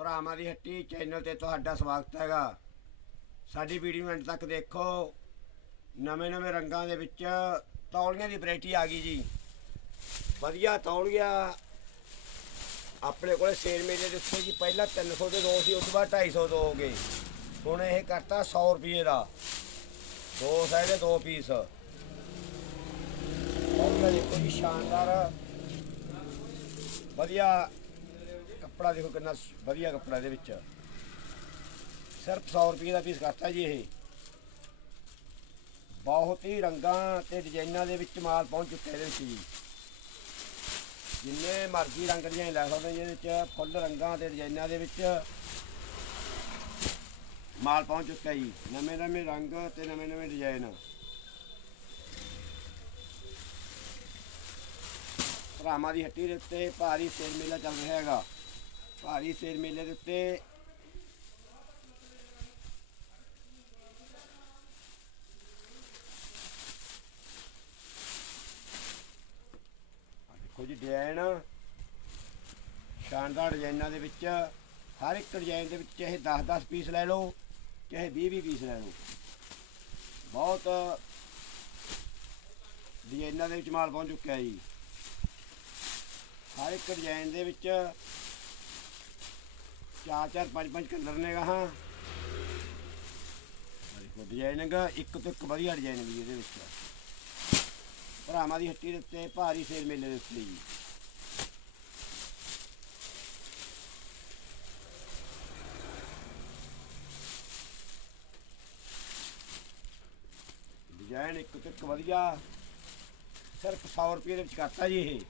ਭਰਾਵਾਂ ਦੀ ਹੱਟੀ ਚੈਨਲ ਤੇ ਤੁਹਾਡਾ ਸਵਾਗਤ ਹੈਗਾ। ਸਾਡੀ ਵੀਡੀਓ ਐਂਡ ਤੱਕ ਦੇਖੋ। ਨਵੇਂ ਨਵੇਂ ਰੰਗਾਂ ਦੇ ਵਿੱਚ ਤੌਲੀਆਂ ਦੀ ਵੈਰਾਈਟੀ ਆ ਗਈ ਜੀ। ਵਧੀਆ ਤੌਲੀਆ। ਆਪਣੇ ਕੋਲੇ ਸੇਲ ਮੇਲੇ ਦੇ ਉੱਤੇ ਜੀ ਪਹਿਲਾਂ 300 ਦੇ ਦੋ ਸੀ, ਉਸ ਤੋਂ ਬਾਅਦ 250 ਦੋ ਹੋ ਗਏ। ਹੁਣ ਇਹ ਕਰਤਾ 100 ਰੁਪਏ ਦਾ। ਦੋ ਸਾਈਡੇ ਦੋ ਪੀਸ। ਤੌਲੀਆ ਦੇਖੋ ਜੀ, ਸ਼ਾਨਦਾਰ। ਵਧੀਆ ਕੱਪੜਾ ਦੇਖੋ ਕਿੰਨਾ ਵਧੀਆ ਕੱਪੜਾ ਇਹਦੇ ਵਿੱਚ। ਸਿਰਫ 100 ਰੁਪਏ ਦਾ ਪੀਸ ਕਰਤਾ ਜੀ ਇਹ। ਬਹੁਤ ਹੀ ਰੰਗਾਂ ਤੇ ਡਿਜ਼ਾਈਨਾਂ ਦੇ ਵਿੱਚ ਮਾਲ ਪਹੁੰਚ ਚੁੱਕਿਆ ਇਹਦੇ ਵਿੱਚ ਜੀ। ਜਿੰਨੇ ਮਰਜ਼ੀ ਰੰਗ ਡਿਜ਼ਾਈਨ ਲੈ ਸਕਦੇ ਜੀ ਇਹਦੇ ਵਿੱਚ, ਫੁੱਲ ਰੰਗਾਂ ਤੇ ਡਿਜ਼ਾਈਨਾਂ ਦੇ ਵਿੱਚ ਮਾਲ ਪਹੁੰਚ ਚੁੱਕਿਆ ਜੀ। ਨਵੇਂ ਨਵੇਂ ਰੰਗ ਤੇ ਨਵੇਂ ਨਵੇਂ ਡਿਜ਼ਾਈਨ ਭਰਾਵਾਂ ਦੀ ਹੱਟੀ ਦੇ ਉੱਤੇ ਭਾਰੀ ਸੇਲ ਮੇਲਾ ਚੱਲ ਰਿਹਾ ਹੈਗਾ। ਭਾਰੀ ਸੇਲ ਮੇਲੇ ਦੇ ਉੱਤੇ ਦੇਖੋ ਜੀ ਡਿਜ਼ਾਈਨ ਸ਼ਾਨਦਾਰ ਡਿਜ਼ਾਈਨਾਂ ਦੇ ਵਿੱਚ ਹਰ ਇੱਕ ਡਿਜ਼ਾਈਨ ਦੇ ਵਿੱਚ ਚਾਹੇ 10-10 ਪੀਸ ਲੈ ਲਓ ਚਾਹੇ 20-20 ਪੀਸ ਲੈ ਲਓ ਬਹੁਤ ਡਿਜ਼ਾਈਨਾਂ ਦੇ ਵਿੱਚ ਮਾਲ ਪਹੁੰਚ ਚੁੱਕਿਆ ਜੀ ਹਰ ਇੱਕ ਡਿਜ਼ਾਈਨ ਦੇ ਵਿੱਚ ਚਾਰ ਚਾਰ, ਪੰਜ ਪੰਜ ਕਲਰ ਨੇ ਗਾ, ਹਾਂ। ਆਹ ਦੇਖੋ ਡਿਜ਼ਾਈਨਿੰਗ ਇੱਕ ਤੋਂ ਇੱਕ ਵਧੀਆ ਡਿਜ਼ਾਈਨ ਵੀ ਇਹਦੇ ਵਿੱਚ ਭਰਾਵਾਂ ਦੀ ਹੱਟੀ ਦੇ ਉੱਤੇ ਭਾਰੀ ਸੇਲ ਮੇਲੇ ਦੇ ਉੱਤੇ ਜੀ। ਡਿਜ਼ਾਈਨ ਇੱਕ ਤੋਂ ਇੱਕ ਵਧੀਆ। ਸਿਰਫ 100 ਰੁਪਏ ਦੇ ਵਿੱਚ ਕਰਤਾ ਜੀ ਇਹ।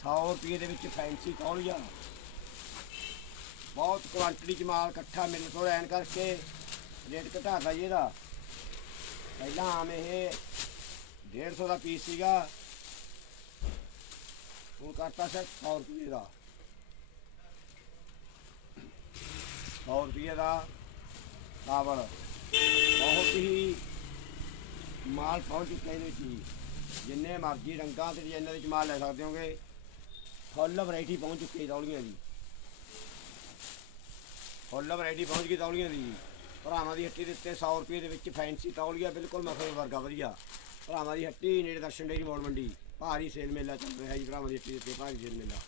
100 ਰੁਪਏ ਦੇ ਵਿੱਚ ਫੈਂਸੀ ਤੌਲੀਆ ਬਹੁਤ ਕੁਆਂਟੀਟੀ ਚ ਮਾਲ ਇਕੱਠਾ ਮਿਲ ਤੋਂ ਐਨ ਕਰਕੇ ਰੇਟ ਘਟਾਤਾ ਜੀ ਇਹਦਾ। ਪਹਿਲਾਂ ਆਮ ਇਹ 150 ਦਾ ਪੀਸ ਸੀਗਾ। ਹੁਣ ਕਰਤਾ ਸਿਰਫ 100 ਰੁਪਏ ਦਾ। 100 ਰੁਪਏ ਦਾ ਚਾਵਲ। ਬਹੁਤ ਹੀ ਮਾਲ ਪਹੁੰਚ ਚੁੱਕਿਆ ਇਹਦੇ ਵਿੱਚ ਜੀ। ਜਿੰਨੇ ਮਰਜ਼ੀ ਰੰਗਾਂ ਤੇ ਡਿਜ਼ਾਈਨਾਂ ਦੇ ਵਿੱਚ ਮਾਲ ਲੈ ਸਕਦੇ ਹੋਗੇ। ਫੁੱਲ ਵੈਰਾਈਟੀ ਪਹੁੰਚ ਚੁੱਕੀ ਹੈ ਤੌਲੀਆਂ ਦੀ। ਫੁੱਲ ਵੈਰਾਈਟੀ ਪਹੁੰਚ ਗਈ ਤੌਲੀਆਂ ਦੀ। ਜੀ ਭਰਾਵਾਂ ਦੀ ਹੱਟੀ ਦੇ ਉੱਤੇ 100 ਰੁਪਏ ਦੇ ਵਿੱਚ ਫੈਂਸੀ ਤੌਲੀਆ ਬਿਲਕੁਲ ਮਖਮਲ ਵਰਗਾ, ਵਧੀਆ। ਭਰਾਵਾਂ ਦੀ ਹੱਟੀ ਨੇੜੇ ਦਰਸ਼ਨ ਡੇਰੀ ਮੋੜ ਮੰਡੀ, ਭਾਰੀ ਸੇਲ ਮੇਲਾ ਚੱਲ ਰਿਹਾ ਜੀ, ਭਰਾਵਾਂ ਦੀ ਹੱਟੀ ਦੇ ਉੱਤੇ ਭਾਰੀ ਸੇਲ ਮੇਲਾ।